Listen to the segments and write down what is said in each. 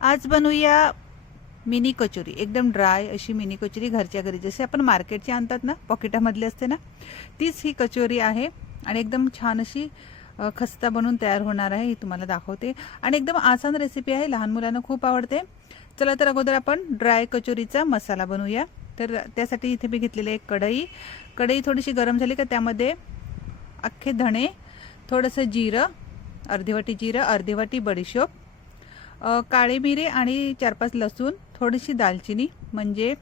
आज बनवूया मिनी कचोरी, एकदम ड्राय अशी मिनी कचोरी घरच्या घरी, जसे आपण मार्केटची आणतात ना, पॉकेटामधली असते ना, तीच ही कचोरी आहे आणि एकदम छान अशी खस्ता बनवून तयार होणार आहे. ही तुम्हाला दाखवते आणि एकदम आसान रेसिपी आहे, लहान मुलांना खूप आवडते. चला तर अगोदर आपण ड्राय कचोरीचा मसाला बनवूया. तर त्यासाठी इथे मी घेतलेली एक कढई थोडीशी गरम झाली का त्यामध्ये अख्खे धणे, थोडंसं जिरं, अर्धी वाटी जिरं, अर्धी वाटी बडीशोप, काळे मिरे आणि 4-5 लसूण, थोडीशी दालचिनी, म्हणजे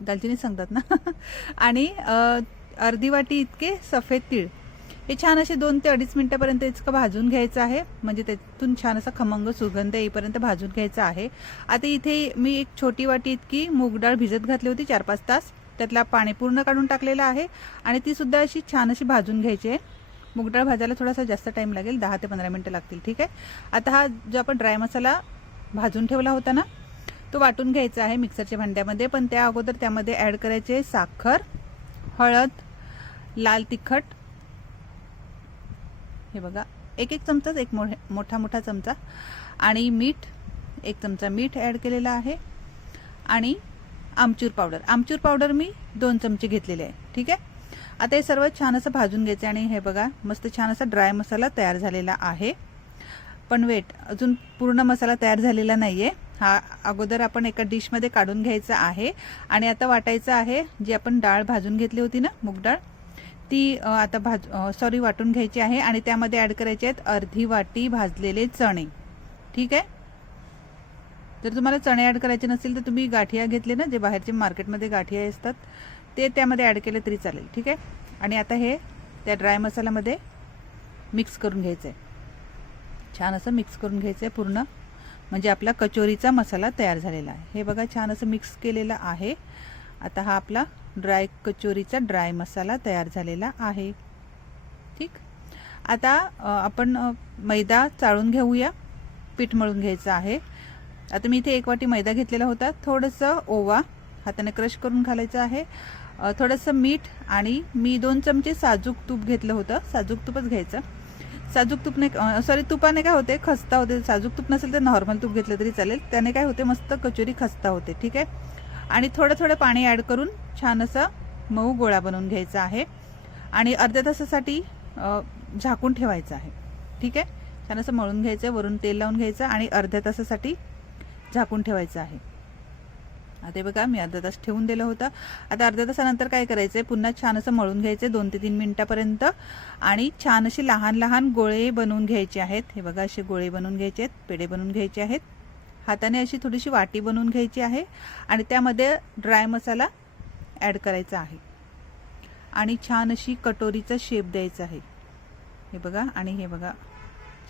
दालचिनी सांगतात ना आणि अर्धी वाटी इतके सफेद तीळ. हे छान असे 2 ते 2.5 मिनिटापर्यंत इतकं भाजून घ्यायचं आहे, म्हणजे त्यातून छान असा खमंग सुगंध येईपर्यंत भाजून घ्यायचं आहे. आता इथे मी एक छोटी वाटी इतकी मूग डाळ भिजत घातली होती 4-5 तास. त्यातला पाणी पूर्ण काढून टाकलेलं आहे आणि ती सुद्धा अशी छान अशी भाजून घ्यायची आहे. मूग डाळ भाजायला थोडासा जास्त टाइम लागेल, 10 ते 15 मिनिटं लागतील. ठीक आहे. आता हा जो आपण ड्राय मसाला भाजून ठेवला होता ना, तो वाटून घ्यायचा आहे मिक्सरच्या भांड्यामध्ये. पण त्या अगोदर त्यामध्ये ॲड करायचे साखर, हळद, लाल तिखट, हे बघा एक चमचा, एक मोठा चमचा, आणि मीठ, 1 चमचा मीठ ॲड केलेला आहे, आणि आमचूर पावडर मी 2 चमचे घेतलेले आहे. ठीक आहे. आता हे सर्व छान असं भाजून घ्यायचं आणि हे बघा मस्त छान असा ड्राय मसाला तयार झालेला आहे. पण वेट, अजून पूर्ण मसाला तयार झालेला नाहीये. हा अगोदर आपण एका डिशमध्ये काढून घ्यायचा आहे आणि आता वाटायचं आहे. जी आपण डाळ भाजून घेतली होती ना, मूग डाळ, ती आता वाटून घ्यायची आहे आणि त्यामध्ये ॲड करायचे आहेत अर्धी वाटी भाजलेले चणे. ठीक आहे. जर तुम्हाला चणे ॲड करायचे नसेल तर तुम्ही गाठिया घेतले ना, जे बाहेरचे मार्केटमध्ये गाठिया असतात, ते त्यामध्ये ॲड केले तरी चालेल. ठीक आहे. आणि आता हे त्या ड्राय मसाल्यामध्ये मिक्स करून घ्यायचं आहे. छान असं मिक्स करून घ्यायचं आहे पूर्ण, म्हणजे आपला कचोरीचा मसाला तयार झालेला आहे. हे बघा छान असं मिक्स केलेलं आहे. आता हा आपला कचोरीचा ड्राय मसाला तयार झालेला आहे. ठीक. आता आपण मैदा चाळून घेऊया, पीठ मळून घ्यायचं आहे. आता मी इथे 1 वाटी मैदा घेतलेला होता. थोडंसं ओवा हाताने क्रश करून घालायचं आहे, थोडंसं मीठ, आणि मी 2 चमचे साजूक तूप घेतलं होतं. साजूक तूपच घ्यायचं. साजूक तूपने तुपाने काय होते, खस्ता होते. साजूक तूप नसेल तर नॉर्मल तूप घेतलं तरी चालेल. त्याने काय होते, मस्त कचोरी खस्ता होते. ठीक आहे. आणि थोडं पाणी ॲड करून छान असा मऊ गोळा बनवून घ्यायचा आहे आणि अर्ध्या तासासाठी झाकून ठेवायचं आहे. ठीक आहे. छान असं मळून घ्यायचं, वरून तेल लावून घ्यायचं आणि अर्ध्या तासासाठी झाकून ठेवायचं आहे. आता बघा मी अर्धा तास ठेवून दिलं होतं. आता अर्ध्या तासानंतर काय करायचंय, पुन्हा छान असं मळून घ्यायचंय 2 ते 3 मिनिटापर्यंत आणि छान असे लहान लहान गोळे बनवून घ्यायचे आहेत. हे बघा असे गोळे बनवून घ्यायचे आहेत, पेढे बनवून घ्यायचे आहेत. हाताने अशी थोडीशी वाटी बनवून घ्यायची आहे आणि त्यामध्ये ड्राय मसाला ॲड करायचा आहे आणि छान अशी कटोरीचा शेप द्यायचा आहे. हे बघा, आणि हे बघा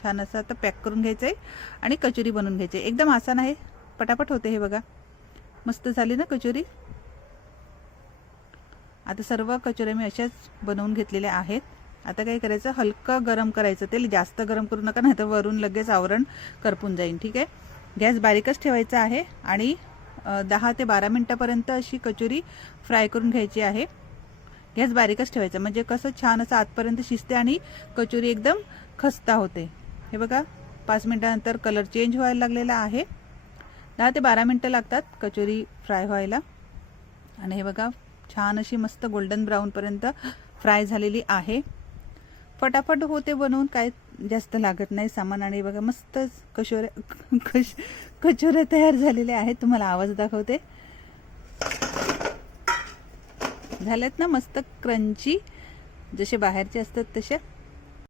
छान असं आता पॅक करून घ्यायचं आहे आणि कचोरी बनवून घ्यायची. एकदम आसान आहे, पटापट होते. हे बघा मस्त झाली ना कचोरी. आता सर्व कचोऱ्या मी अशाच बनवून घेतलेल्या आहेत. आता काय करायचं, हलकं गरम करायचं तेल, जास्त गरम करू नका, नाही तर वरून लगेच आवरण करपून जाईल. ठीक आहे. गॅस बारीकच ठेवायचा आहे आणि 10 ते 12 मिनिटापर्यंत अशी कचोरी फ्राय करून घ्यायची आहे. गॅस बारीकच ठेवायचा, म्हणजे कसं छान असं आतपर्यंत शिजते आणि कचोरी एकदम खस्ता होते. हे बघा 5 मिनिटानंतर कलर चेंज व्हायला लागलेला आहे. 10 ते 12 मिनिटं लागतात कचोरी फ्राय व्हायला. आणि हे बघा छान अशी मस्त गोल्डन ब्राऊनपर्यंत फ्राय झालेली आहे. फटाफट होते बनवून, काय जास्त लागत नाही सामान. आणि बघा मस्त कचोऱ्या तयार झालेल्या आहेत. तुम्हाला आवाज दाखवते. झाल्यात ना मस्त क्रंची, जसे बाहेरचे असतात तसे.